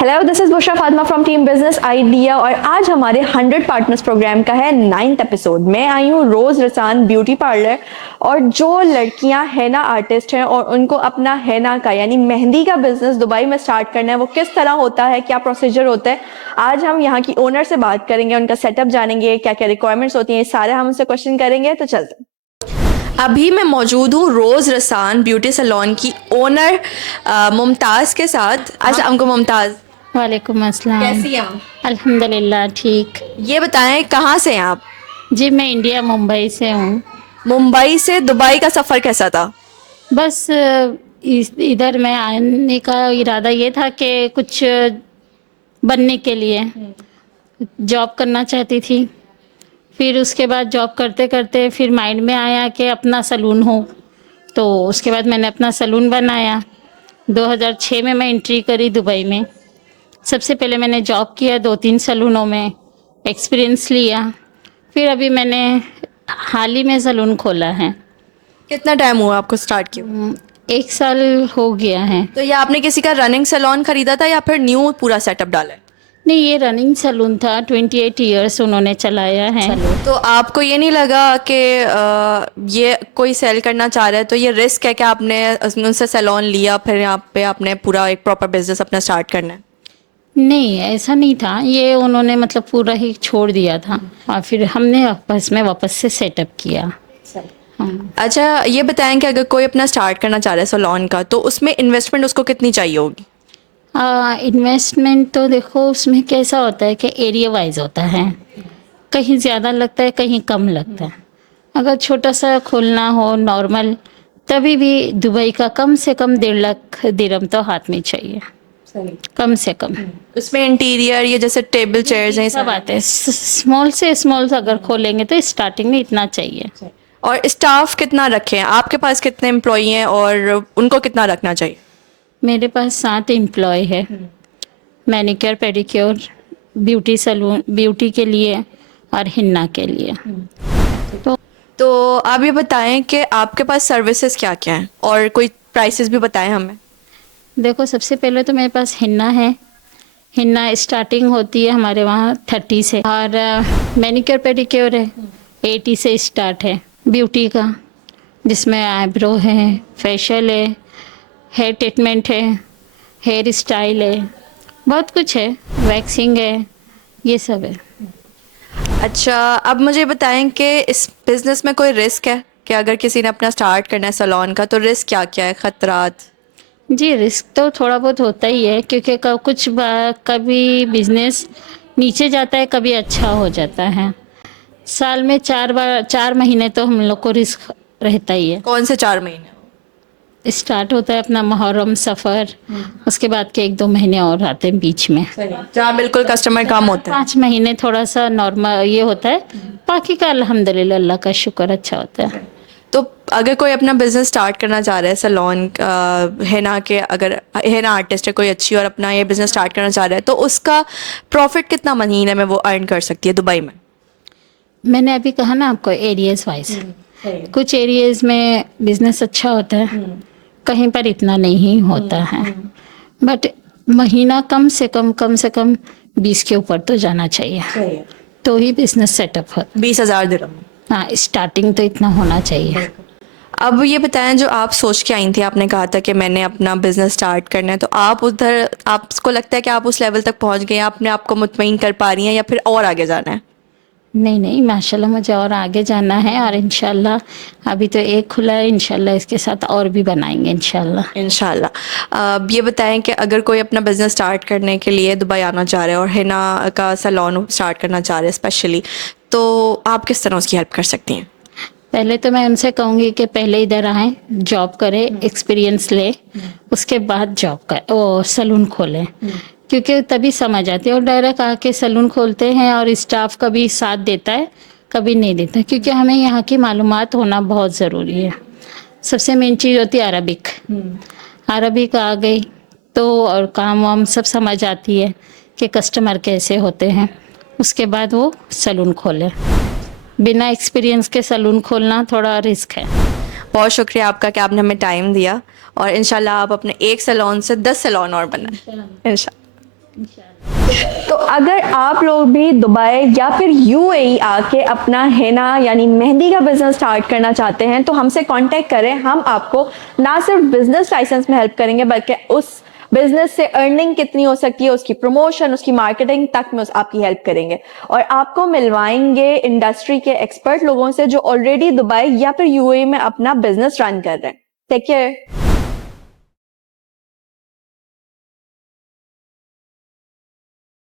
Hello, this is Bushra Fatima from team business idea और आज हमारे 100 पार्टनर्स प्रोग्राम का है 9th एपिसोड। मैं आई हूँ रोज रसान ब्यूटी पार्लर और जो लड़कियां हैना आर्टिस्ट हैं और उनको अपना हैना का यानी मेहंदी का बिजनेस दुबई में स्टार्ट करना है, वो किस तरह होता है, क्या प्रोसीजर होता है, आज हम यहाँ की ओनर से बात करेंगे, उनका सेटअप जानेंगे, क्या क्या रिक्वायरमेंट्स होती हैं, सारे हम उनसे क्वेश्चन करेंगे। तो चलते हैं। अभी मैं मौजूद हूँ रोज रसान ब्यूटी सैलून की ओनर मुमताज़ के साथ। अच्छा, हमको मुमताज़, वालेकुम अस्सलाम। कैसी हैं आप? अल्हम्दुलिल्लाह ठीक। ये बताएं कहाँ से हैं आप? जी मैं इंडिया मुंबई से हूँ। मुंबई से दुबई का सफ़र कैसा था? बस इधर में आने का इरादा ये था कि कुछ बनने के लिए जॉब करना चाहती थी। फिर उसके बाद जॉब करते करते फिर माइंड में आया कि अपना सलून हो, तो उसके बाद मैंने अपना सलून बनाया। 2006 में मैं एंट्री करी दुबई में। सबसे पहले मैंने जॉब किया 2-3 सलूनों में, एक्सपीरियंस लिया। फिर अभी मैंने हाल ही में सलून खोला है। कितना टाइम हुआ आपको स्टार्ट किया? 1 साल हो गया है। तो ये आपने किसी का रनिंग सैलून खरीदा था या फिर न्यू पूरा सेटअप डाला है? नहीं, ये रनिंग सलून था। 28 ईयर्स उन्होंने चलाया है। तो आपको ये नहीं लगा कि ये कोई सेल करना चाह रहा है तो ये रिस्क है कि आपने उनसे सैलून लिया फिर यहाँ पे आपने पूरा एक प्रॉपर बिजनेस अपना स्टार्ट करना है? नहीं, ऐसा नहीं था। ये उन्होंने मतलब पूरा ही छोड़ दिया था और फिर हमने आपस में वापस से सेटअप किया। हाँ। अच्छा, ये बताएं कि अगर कोई अपना स्टार्ट करना चाह रहा है सैलून का तो उसमें इन्वेस्टमेंट उसको कितनी चाहिए होगी? इन्वेस्टमेंट तो देखो उसमें कैसा होता है कि एरिया वाइज होता है, कहीं ज़्यादा लगता है कहीं कम लगता है। अगर छोटा सा खोलना हो नॉर्मल, तभी भी दुबई का कम से कम 1.5 लाख दिरहम तो हाथ में चाहिए, कम से कम। उसमें इंटीरियर ये जैसे टेबल चेयर्स हैं सब आते हैं। स्मॉल से स्मॉल अगर खोलेंगे तो स्टार्टिंग में इतना चाहिए। और स्टाफ कितना रखें? आपके पास कितने एम्प्लॉई हैं और उनको कितना रखना चाहिए? मेरे पास 7 एम्प्लॉय है। Manicure pedicure, beauty salon, beauty के लिए और हिन्ना के लिए। तो आप ये बताएं कि आपके पास सर्विसेज क्या क्या हैं और कोई प्राइसेस भी बताएं हमें। देखो सबसे पहले तो मेरे पास हिन्ना है। हिन्ना स्टार्टिंग होती है हमारे वहाँ 30 से, और मैनिक्योर पेडिक्योर है 80 से स्टार्ट है। ब्यूटी का जिसमें आईब्रो है, फेशियल है, हेयर ट्रीटमेंट है, हेयर स्टाइल है, बहुत कुछ है, वैक्सिंग है, ये सब है। अच्छा, अब मुझे बताएं कि इस बिज़नेस में कोई रिस्क है कि अगर किसी ने अपना स्टार्ट करना है सैलून का तो रिस्क क्या क्या है, खतरात? जी रिस्क तो थोड़ा बहुत होता ही है, क्योंकि कभी बिजनेस नीचे जाता है, कभी अच्छा हो जाता है। साल में 4 महीने तो हम लोग को रिस्क रहता ही है। कौन से 4 महीने? स्टार्ट होता है अपना मुहर्रम सफ़र, उसके बाद के 1-2 महीने और आते हैं बीच में। जहाँ बिल्कुल कस्टमर कम होता है। 5 महीने थोड़ा सा नॉर्मल ये होता है, बाकी का अल्हम्दुलिल्लाह अल्लाह का शुक्र अच्छा होता है। तो अगर कोई अपना बिजनेस स्टार्ट करना चाह रहा है सैलून है ना, कि अगर है ना आर्टिस्ट है कोई अच्छी और अपना ये बिजनेस स्टार्ट करना चाह रहा है तो उसका प्रॉफिट कितना महीने में वो अर्न कर सकती है दुबई में? मैंने अभी कहा ना आपको एरियाज वाइज, कुछ एरियाज में बिजनेस अच्छा होता है, कहीं पर इतना नहीं होता है। बट महीना कम से कम 20 के ऊपर तो जाना चाहिए, तो ही बिजनेस सेटअप हो। 20,000 दिरहम। हाँ, स्टार्टिंग तो इतना होना चाहिए। अब ये बताएं, जो आप सोच के आई थी, आपने कहा था कि मैंने अपना बिजनेस स्टार्ट करना है, तो आप उधर आपको लगता है कि आप उस लेवल तक पहुंच गए हैं, अपने आप को मुतमईन कर पा रही हैं या फिर और आगे जाना है? नहीं माशाल्लाह मुझे और आगे जाना है, और इंशाल्लाह अभी तो एक खुला है, इंशाल्लाह इसके साथ और भी बनाएंगे इंशाल्लाह। इंशाल्लाह। अब ये बताएं कि अगर कोई अपना बिजनेस स्टार्ट करने के लिए दुबई आना चाह रहा है और हिना का सैलून स्टार्ट करना चाह रहे हैं स्पेशली, तो आप किस तरह उसकी हेल्प कर सकती हैं? पहले तो मैं उनसे कहूँगी कि पहले इधर आएँ, जॉब करें, एक्सपीरियंस ले, उसके बाद जॉब कर वो सलून खोलें, क्योंकि तभी समझ आती है। और डायरेक्ट आके सलून खोलते हैं और स्टाफ कभी साथ देता है कभी नहीं देता, क्योंकि हमें यहाँ की मालूमात होना बहुत ज़रूरी है। सबसे मेन चीज़ होती है अरबिक। अरबिक आ गई तो और काम वाम सब समझ आती है कि कस्टमर कैसे होते हैं, उसके बाद वो सलून खोले। बिना एक्सपीरियंस के सलून खोलना थोड़ा रिस्क है। बहुत शुक्रिया आपका कि आपने हमें टाइम दिया और इंशाल्लाह आप अपने एक सैलून से 10 सैलून और बनाएं इंशाल्लाह। तो अगर आप लोग भी दुबई या फिर यूएई आके अपना हेना यानी मेहंदी का बिजनेस स्टार्ट करना चाहते हैं तो हमसे कांटेक्ट करें। हम आपको ना सिर्फ बिजनेस लाइसेंस में हेल्प करेंगे बल्कि उस बिजनेस से अर्निंग कितनी हो सकती है, उसकी प्रमोशन, उसकी मार्केटिंग तक में आपकी हेल्प करेंगे और आपको मिलवाएंगे इंडस्ट्री के एक्सपर्ट लोगों से जो ऑलरेडी दुबई या फिर यूएई में अपना बिजनेस रन कर रहे हैं। Take care.